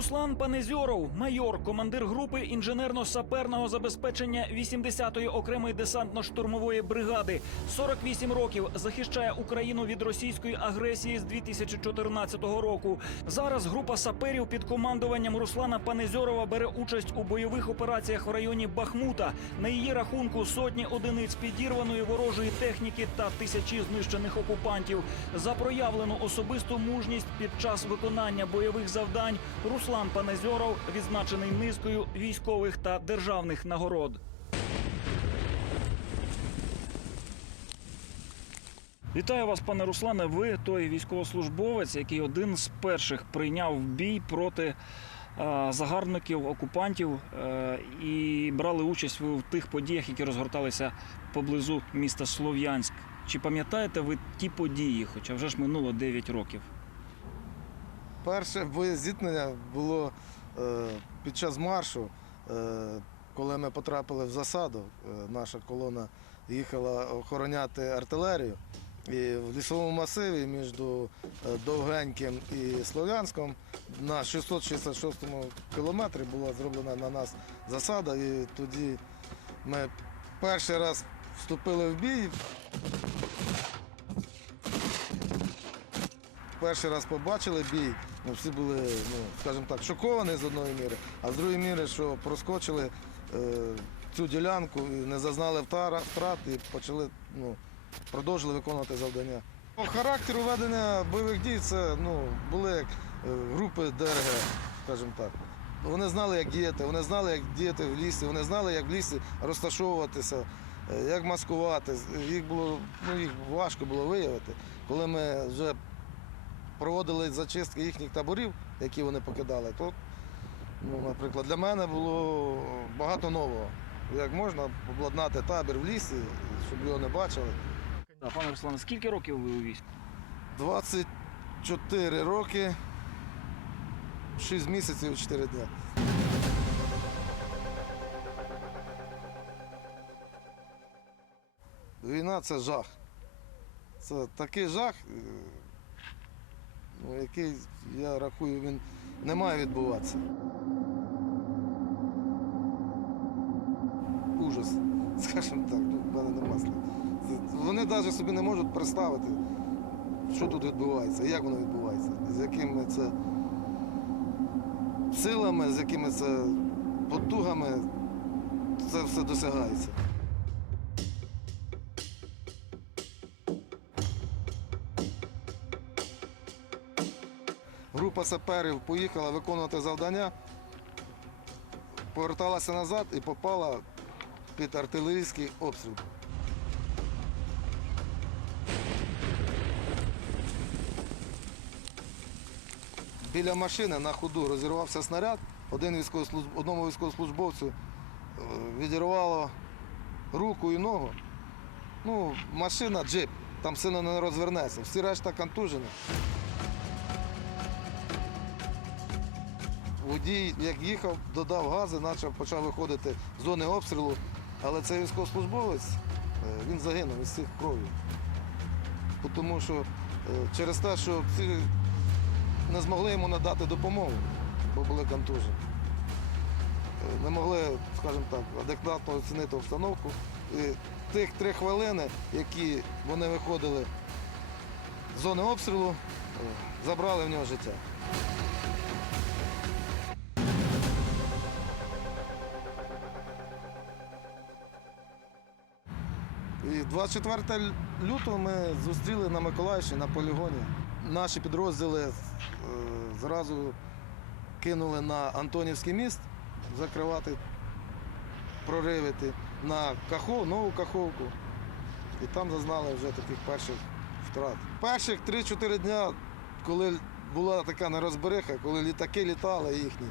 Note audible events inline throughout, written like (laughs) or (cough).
Руслан Панезьоров, майор, командир групи інженерно-саперного забезпечення 80-ї окремої десантно-штурмової бригади. 48 років захищає Україну від російської агресії з 2014 року. Зараз група саперів під командуванням Руслана Панезьорова бере участь у бойових операціях в районі Бахмута. На її рахунку сотні одиниць підірваної ворожої техніки та тисячі знищених окупантів. За проявлену особисту мужність під час виконання бойових завдань Руслан Панезьоров відзначений низкою військових та державних нагород. Вітаю вас, пане Руслане. Ви той військовослужбовець, який один з перших прийняв бій проти е, загарбників, окупантів е, і брали участь в тих подіях, які розгорталися поблизу міста Слов'янськ. Чи пам'ятаєте ви ті події? Хоча вже ж минуло 9 років. Перше боєзіткнення було е, під час маршу, е, коли ми потрапили в засаду. Е, наша колона їхала охороняти артилерію. І в лісовому масиві між Довгеньким і Слов'янськом на 666 кілометрі була зроблена на нас засада. І тоді ми перший раз вступили в бій. Перший раз побачили бій, ну, всі були, ну, скажімо так, шоковані з одної міри, а з другої міри, що проскочили е, цю ділянку і не зазнали втрат і почали, ну, продовжили виконувати завдання. По характеру ведення бойових дій це ну, були е, групи ДРГ, скажімо так. Вони знали, як діяти, вони знали, як діяти в лісі, вони знали, як в лісі розташовуватися, е, як маскувати. Їх було ну, їх важко було виявити. Коли ми вже проводили зачистки їхніх таборів, які вони покидали, то, ну, наприклад, для мене було багато нового. Як можна обладнати табір в лісі, щоб його не бачили. Да, пане Руслане, скільки років ви у війську? 24 роки, 6 місяців і 4 дні. Війна це жах. Це такий жах, е, який, я рахую, він не має відбуватися. Ужас, (laughs) скажімо так, ну, в мене нема слів. Вони навіть собі не можуть представити, що тут відбувається, як воно відбувається, з якими це силами, з якими це потугами це все досягається. Група саперів поїхала виконувати завдання, поверталася назад і попала під артилерійський обстріл. Біля машини на ходу розірвався снаряд. Один військовослужб... Одному військовослужбовцю е, відірвало руку і ногу. Ну, машина, джип, там сильно не розвернеться. Всі решта контужені. Водій, як їхав, додав гази, почав, почав виходити з зони обстрілу. Але цей військовослужбовець, е, він загинув із цих крові. Тому що е, через те, що не змогли йому надати допомогу, бо були контужені. Не могли, скажімо так, адекватно оцінити обстановку. І тих три хвилини, які вони виходили з зони обстрілу, е, забрали в нього життя. 24 лютого ми зустріли на Миколаївщині на полігоні. Наші підрозділи е, зразу кинули на Антонівський міст закривати, проривити на Кахов, нову Каховку. І там зазнали вже таких перших втрат. Перших 3-4 дня, коли була така нерозбериха, коли літаки літали їхні,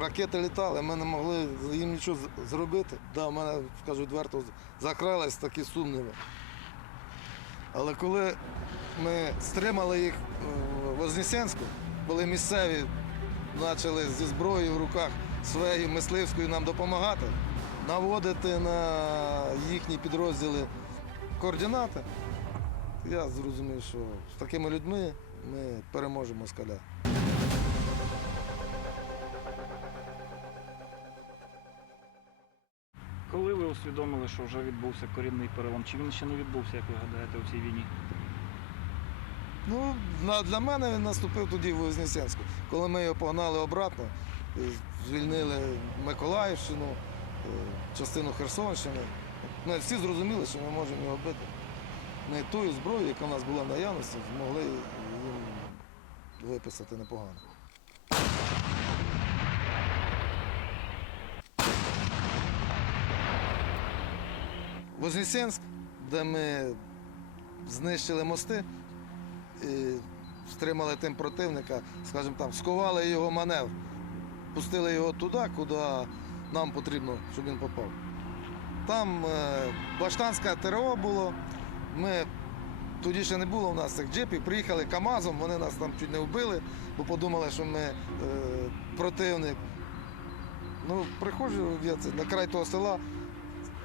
ракети літали, ми не могли їм нічого зробити. Да, в мене, скажу відверто, закрались такі сумніви. Але коли ми стримали їх е, в Вознесенську, коли місцеві почали зі зброєю в руках своєю мисливською нам допомагати, наводити на їхні підрозділи координати, я зрозумів, що з такими людьми ми переможемо скаля. Усвідомили, що вже відбувся корінний перелом? Чи він ще не відбувся, як ви гадаєте, у цій війні? Ну, для мене він наступив тоді в Вознесенську, коли ми його погнали обратно, звільнили Миколаївщину, е, частину Херсонщини. Ми всі зрозуміли, що ми можемо його бити. Ми тою зброєю, яка в нас була в наявності, змогли їм виписати непогано. Вознесенськ, де ми знищили мости і стримали тим противника, скажімо так, сховали його маневр, пустили його туди, куди нам потрібно, щоб він попав. Там е, Баштанське ТРО було. Ми тоді ще не було у нас цих джипів, приїхали КАМАЗом, вони нас там чуть не вбили, бо подумали, що ми е, противник. Ну, приходжу я це, на край того села,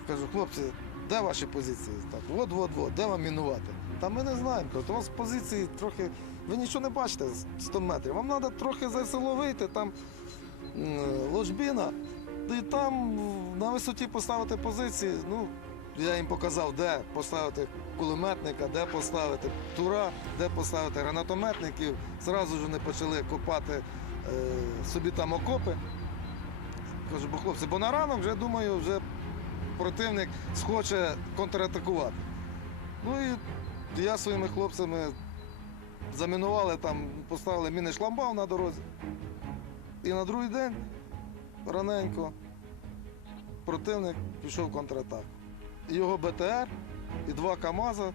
кажу, хлопці, де ваші позиції? Так, от, от, от, де вам мінувати? Та ми не знаємо. Кажуть, у вас позиції трохи. Ви нічого не бачите 100 метрів. Вам треба трохи за село вийти, там ложбіна, і там на висоті поставити позиції. Ну, я їм показав, де поставити кулеметника, де поставити тура, де поставити гранатометників. Зразу ж вони почали копати е, собі там окопи. Кажу, бо хлопці, бо на ранок вже думаю, вже противник схоче контратакувати. Ну і я своїми хлопцями замінували там, поставили міни шламбав на дорозі. І на другий день раненько противник пішов в контратак. Його БТР і два КАМАЗа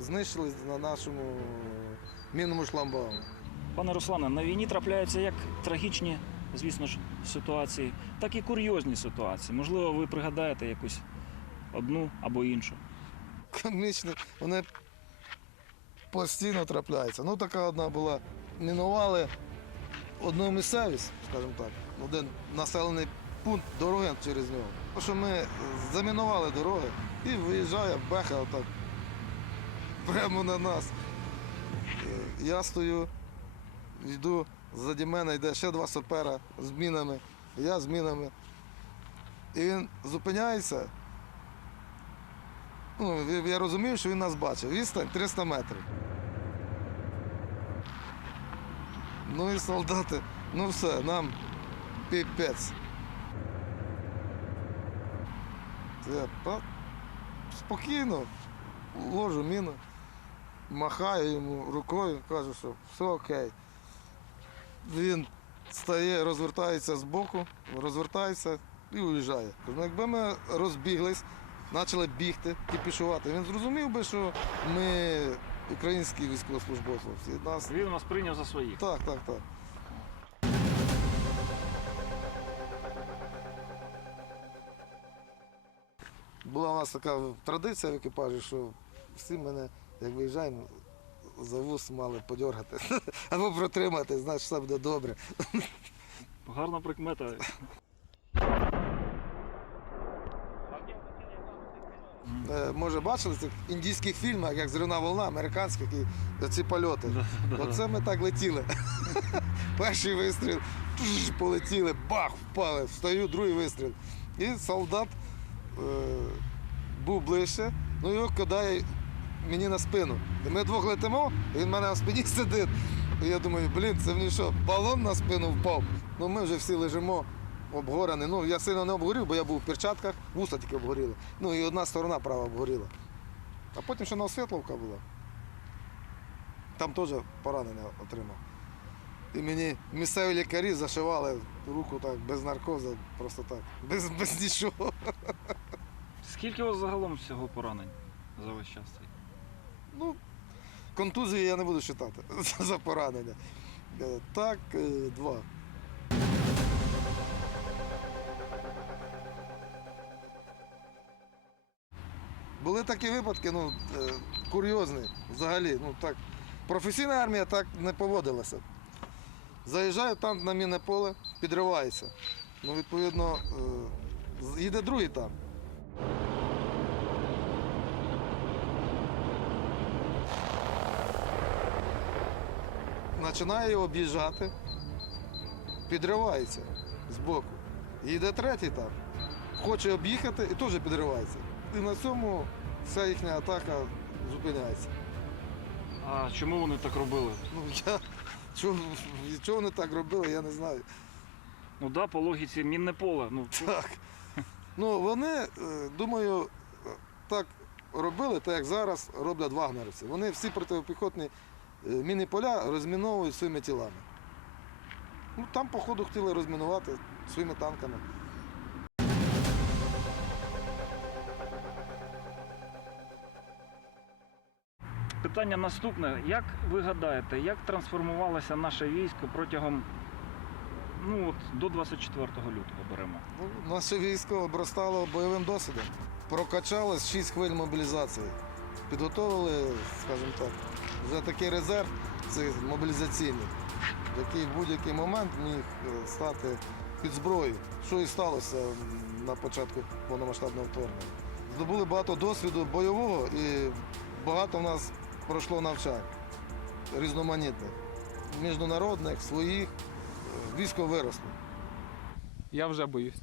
знищились на нашому мінному шламбаумі. Пане Руслане, на війні трапляються як трагічні, звісно ж, ситуації, так і курйозні ситуації. Можливо, ви пригадаєте якусь одну або іншу. комічні, вони постійно трапляються. Ну, така одна була. Мінували одну місцевість, скажімо так, один населений пункт, дороги через нього. Тому що ми замінували дороги і виїжджає беха отак прямо на нас. Я стою, йду, ззаді мене йде ще два сапера з мінами, я з мінами. І він зупиняється. Ну, я- розумів, що він нас бачив. Відстань 300 метрів. Ну і солдати, ну все, нам піпець. Я спокійно ложу міну, махаю йому рукою, кажу, що все окей. Він стає, розвертається з боку, розвертається і уїжджає. Ну, якби ми розбіглись, почали бігти, кіпішувати. Він зрозумів би, що ми українські військовослужбовці. Нас... Він нас прийняв за своїх. Так, так, так. Була у нас така традиція в екіпажі, що всі мене, як виїжджаємо, за вус мали подергати (laughs) або протримати, значить все буде добре. Гарна прикмета. Е, Може, бачили в цих індійських фільмах, як зрівна волна, американських, і ці польоти. Оце ми так летіли. (laughs) Перший вистріл, полетіли, бах, впали, встаю, другий вистріл. І солдат е, був ближче, ну його кидає мені на спину. Ми двох летимо, він в мене на спині (laughs) сидить. І я думаю, блін, це мені що, балон на спину впав. Ну ми вже всі лежимо обгорені. Ну, я сильно не обгорів, бо я був в перчатках, вуса тільки обгоріли. Ну і одна сторона права обгоріла. А потім ще Новосвітловка була. Там теж поранення отримав. І мені місцеві лікарі зашивали руку так, без наркозу, просто так, без, без нічого. (laughs) Скільки у вас загалом всього поранень за весь час? Ну, контузії я не буду вважати (laughs) за поранення. Е, Так, е, два. Були такі випадки, ну, е, курйозні взагалі. Ну, так, професійна армія так не поводилася. Заїжджає танк на мінне поле, підривається. Ну, відповідно, їде другий танк. Починає його об'їжджати, підривається з боку. Їде третій там. хоче об'їхати і теж підривається. І на цьому вся їхня атака зупиняється. А чому вони так робили? Ну я чого, чого вони так робили, я не знаю. Ну да, по логіці мінне поле. Ну Так. Ну вони, е, думаю, так робили, так як зараз роблять вагнерівці. Вони всі протипіхотні е, мінні поля розміновують своїми тілами. Ну, там, походу, хотіли розмінувати своїми танками. питання наступне: як ви гадаєте, як трансформувалося наше військо протягом ну от до 24 лютого беремо? Ну, наше військо обростало бойовим досвідом. Прокачалось 6 хвиль мобілізації. Підготовили, скажімо так, вже такий резерв цей мобілізаційний, який в будь-який момент міг е, стати під зброю, що і сталося на початку повномасштабного вторгнення. Здобули багато досвіду бойового і багато в нас пройшло навчань різноманітних, міжнародних, своїх. Е, Військо виросло. Я вже боюсь.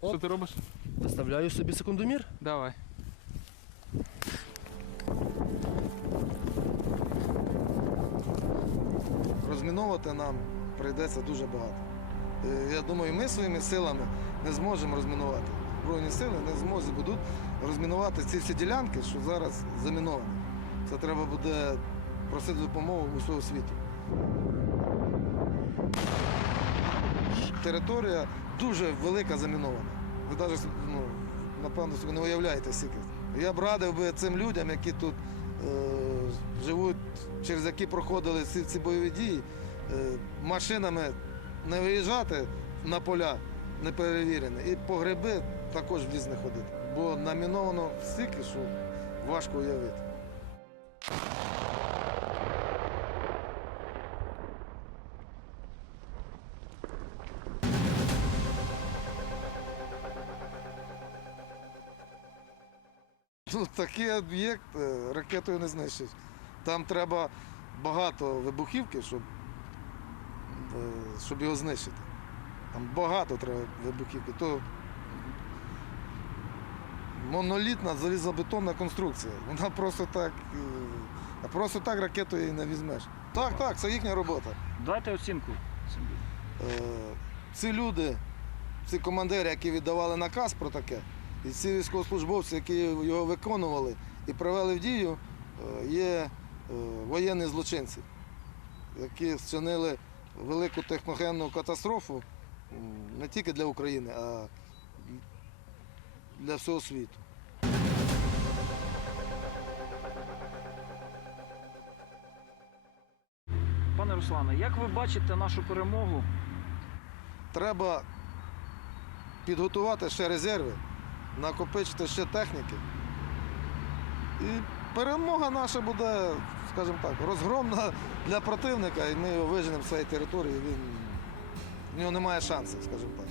Оп. Що ти робиш? Виставляю собі секундомір. Давай. Розміновувати нам прийдеться дуже багато. Е, Я думаю, ми своїми силами не зможемо розмінувати. Збройні сили не зможуть будуть розмінувати ці всі ділянки, що зараз заміновані. Це треба буде просити допомогу усього світу. Територія дуже велика замінована. Ви навіть, ну, напевно, собі не уявляєте скільки. Я б радив би цим людям, які тут живуть, через які проходили всі ці бойові дії, е, машинами не виїжджати на поля неперевірені і по гриби також в ліс не ходити. Бо наміновано стільки, що важко уявити. Ну, такий об'єкт е, ракетою не знищить. Там треба багато вибухівки, щоб, е, щоб його знищити. Там багато треба вибухівки. То монолітна залізобетонна конструкція. Вона просто так. е, просто так ракетою її не візьмеш. Так, так, це їхня робота. Дайте оцінку. ці люди, ці командири, які віддавали наказ про таке, і ці військовослужбовці, які його виконували і привели в дію, е, є е, воєнні злочинці, які вчинили велику техногенну катастрофу не тільки для України, а для всього світу. Пане Руслане, як ви бачите нашу перемогу? Треба підготувати ще резерви, накопичити ще техніки. І перемога наша буде, скажімо так, розгромна для противника, і ми його виженемо з цієї території. Він, в нього немає шансів, скажімо так.